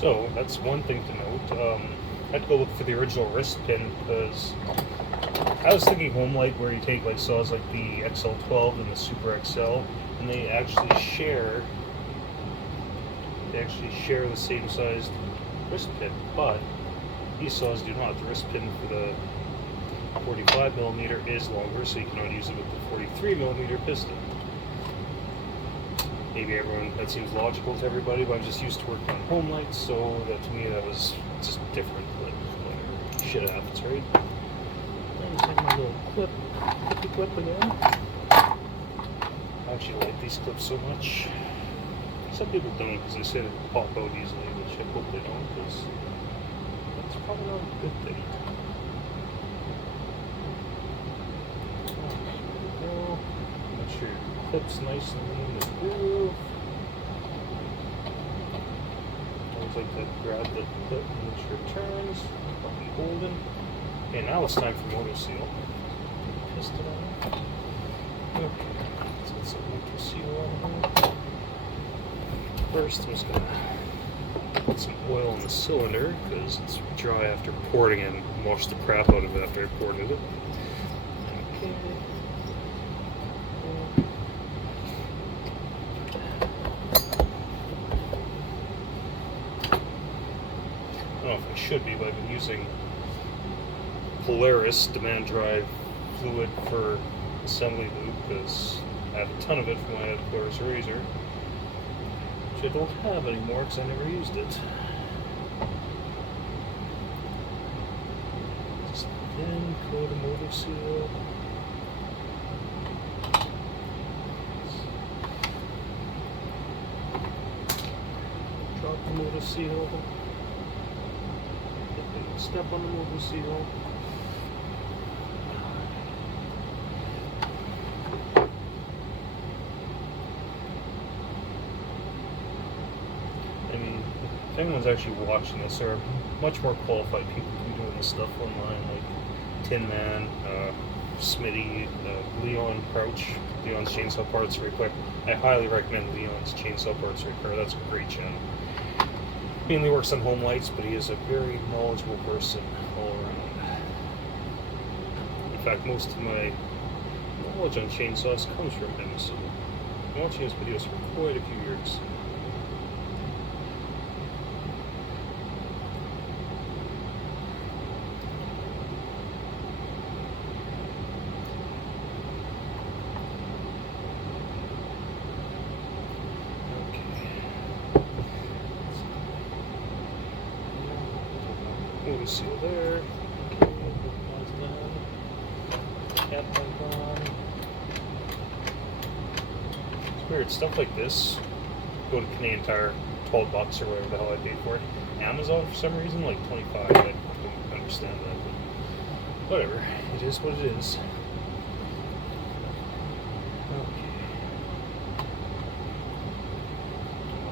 So that's one thing to note. I had to go look for the original wrist pin because I was thinking home light where you take like saws like the XL12 and the Super XL, and they actually share the same sized wrist pin, but these saws do not. The wrist pin for the 45mm is longer, so you cannot use it with the 43mm piston. Maybe that seems logical to everybody, but I'm just used to working on home lights, so that to me that was just different. Like whatever, shit happens, right? Then take my little clippy clip again. I actually like these clips so much. Some people don't because they say they pop out easily, which I hope they don't, because that's probably not a good thing. Make sure your clip's nice and in the groove. Always like to grab the clip and make sure it turns. Fucking holding. Okay, now it's time for motor seal. Piston on. Okay, let's get some motor seal on here. First, I'm just gonna put some oil in the cylinder because it's dry after porting and wash the crap out of it after I ported it. Okay. I don't know if I should be, but I've been using Polaris demand drive fluid for assembly lube because I have a ton of it from when I had a Polaris Razor, which I don't have anymore because I never used it. Just thin coat of motor seal. Drop the motor seal. Step on the motor seal. If anyone's actually watching this, there are much more qualified people to be doing this stuff online, like Tin Man, Smitty, Leon Crouch, Leon's Chainsaw Parts Repair. I highly recommend Leon's Chainsaw Parts Repair. That's a great channel. Mainly works on home lights, but he is a very knowledgeable person all around. In fact, most of my knowledge on chainsaws comes from him, so I've been watching his videos for quite a few years. Motor seal there. Okay, one's done. Cap light on. It's weird, stuff like this. Go to Canadian Tire, $12 or whatever the hell I paid for it. Amazon for some reason, like 25. I don't understand that, but whatever. It is what it is. Okay.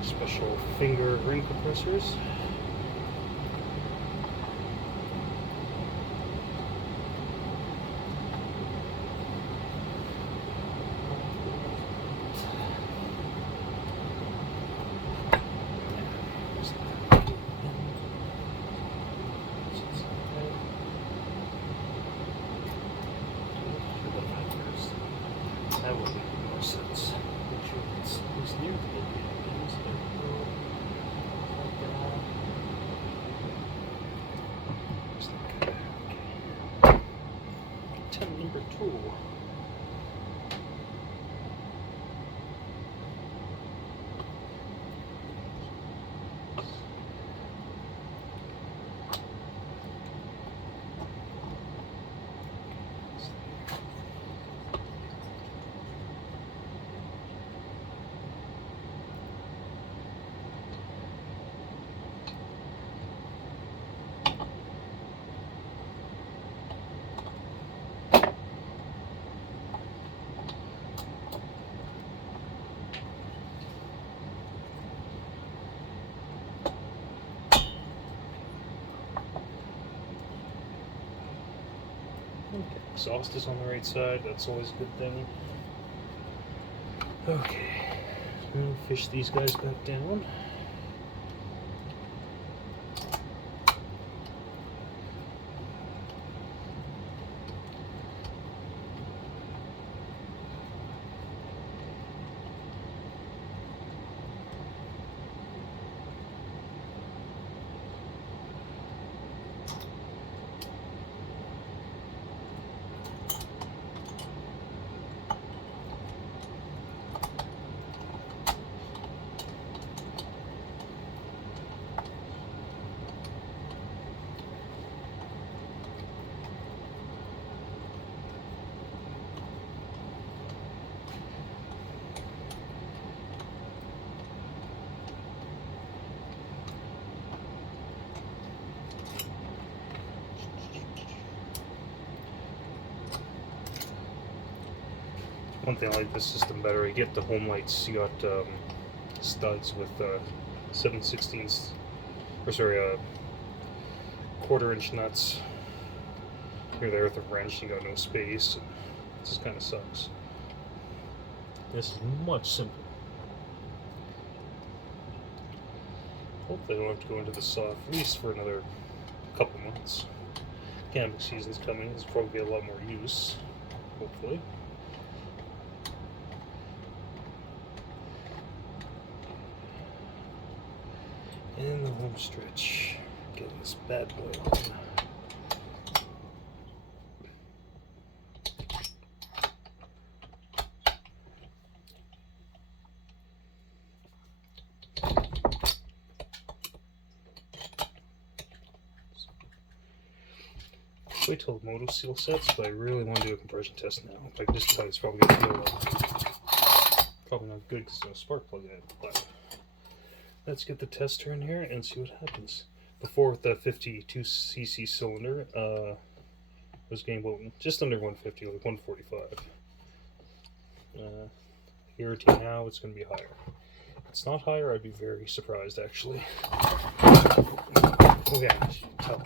Special finger ring compressors. That would make more sense. Make sure it's near the located pins. Just like that. Okay. 10 number tool. Okay, exhaust is on the right side, that's always a good thing. Okay, I'm gonna fish these guys back down. one thing I like this system better. You get the home lights. You got studs with 7/16, or sorry, quarter-inch nuts. You're there with a wrench. You got no space. This just kind of sucks. This is much simpler. Hopefully I don't have to go into the saw at least for another couple months. Camping season's coming. There's probably a lot more use. Hopefully. In the home stretch. Getting this bad boy on. Wait till the motor seal sets, but I really want to do a compression test now. I can just tell you it's probably going to feel probably not good because there's no spark plug in it, but let's get the tester in here and see what happens. Before with the 52cc cylinder, I was getting about just under 150, like 145. Guarantee now it's going to be higher. If it's not higher, I'd be very surprised actually. Oh yeah, I should tell.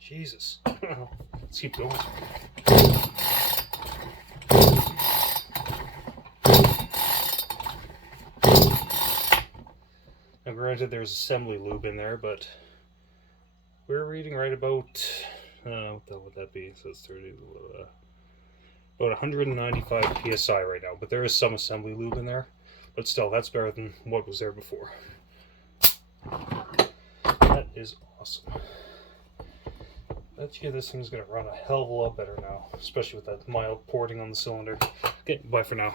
Jesus. Let's keep going. Now granted there's assembly lube in there, but we're reading right about, what the hell would that be? So it's 30, about 195 psi right now, but there is some assembly lube in there. But still, that's better than what was there before. That is awesome. Bet you this thing's going to run a hell of a lot better now, especially with that mild porting on the cylinder. Okay, bye for now.